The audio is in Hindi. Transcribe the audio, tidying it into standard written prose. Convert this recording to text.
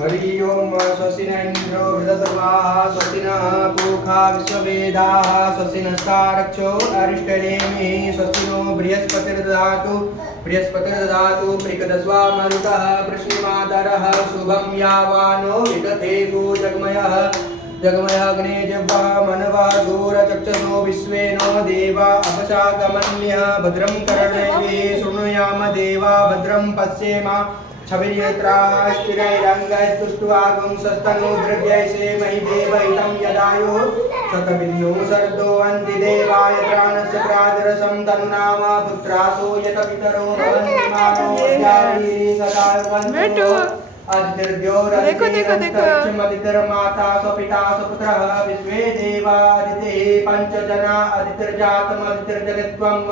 हरि ओम स्वस्ति न इंद्रो वृद्धसर्वाः स्वस्ति नः पूषा विश्ववेदाः स्वस्ति नस्तारक्षो अरिष्टनेमिः स्वस्ति नो बृहस्पतिर्दधातु प्रिकदस्वा मरुतः वृष्णिमातरः शुभं यावानो विदधेतु जगमयः अग्ने जह्वा मनवा दूरचक्षुषो विश्वेनो देवा अपशाकमन्यः भद्रं कर्णैः शृणुयाम देवा भद्रं पश्येम छविर्यत्रास्तिरैरङ्गैस्तुष्ट्वागुं सस्तनूर्भ्यैषे महि देवहितं यदायुः शतबिन्दुः सर्दो अन्ति देवाय त्राणस्य प्रादरसं तनुनाम पुत्रासो यत पितरो भवन्ति मानो स्यारीरि सदा वन्दो अदितिर्द्योरदितिरमाता स्वपिता स्वपुत्रः विश्वे देवा अदितिः पञ्चजना अदितिर्जातम् अदितिर्जगत्वम्